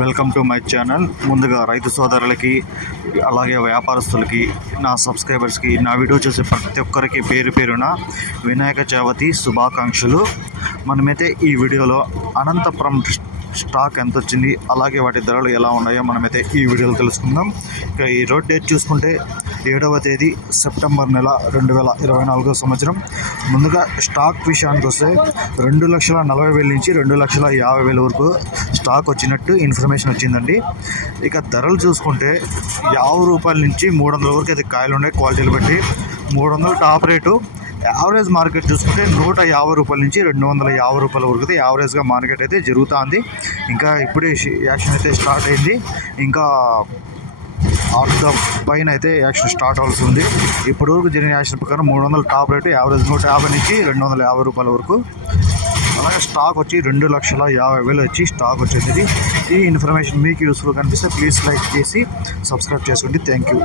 Welcome to my channel. ముందుగా రైతు సోదరులకి అలాగే వ్యాపారస్తులకి నా సబ్స్క్రైబర్స్కి నా వీడియో చూసే ప్రతి ఒక్కరికి పేరు పేరున వినాయక చవితి శుభాకాంక్షలు. మనమైతే ఈ వీడియోలో అనంతపురం స్టాక్ ఎంత వచ్చింది అలాగే వాటి ధరలు ఎలా ఉన్నాయో మనమైతే ఈ వీడియోలో తెలుసుకుందాం. ఇక ఈ రోడ్ డేట్ చూసుకుంటే ఏడవ తేదీ సెప్టెంబర్ నెల రెండు వేల ఇరవై నాలుగో సంవత్సరం. ముందుగా స్టాక్ విషయానికి వస్తే రెండు లక్షల నలభై వేల నుంచి రెండు లక్షల యాభై వేల వరకు స్టాక్ వచ్చినట్టు ఇన్ఫర్మేషన్ వచ్చిందండి. ఇక ధరలు చూసుకుంటే యాభై రూపాయల నుంచి మూడు వందల వరకు అయితే కాయలు ఉన్నాయి క్వాలిటీలు బట్టి మూడు వందల టాప్ రేటు. యావరేజ్ మార్కెట్ చూసుకుంటే నూట యాభై రూపాయల నుంచి రెండు వందల యాభై రూపాయల వరకు అయితే యావరేజ్గా మార్కెట్ అయితే జరుగుతుంది. ఇంకా ఇప్పుడే యాక్షన్ అయితే స్టార్ట్ అయింది. ఇంకా ఆఫ్ పైన అయితే యాక్షన్ స్టార్ట్ అవ్వాల్సి ఉంది ఇప్పటి వరకు జరిగిన యాక్షన్ ప్రకారం మూడు వందల టాప్ రేటు యావరేజ్ నూట యాభై నుంచి రెండు వందల యాభై రూపాయల వరకు. అలాగే స్టాక్ వచ్చి రెండు లక్షల యాభై వేలు వచ్చి స్టాక్ వచ్చేది ఈ ఇన్ఫర్మేషన్ మీకు యూస్ఫుల్ కనిపిస్తే ప్లీజ్ లైక్ చేసి సబ్స్క్రైబ్ చేసుకోండి. Thank you.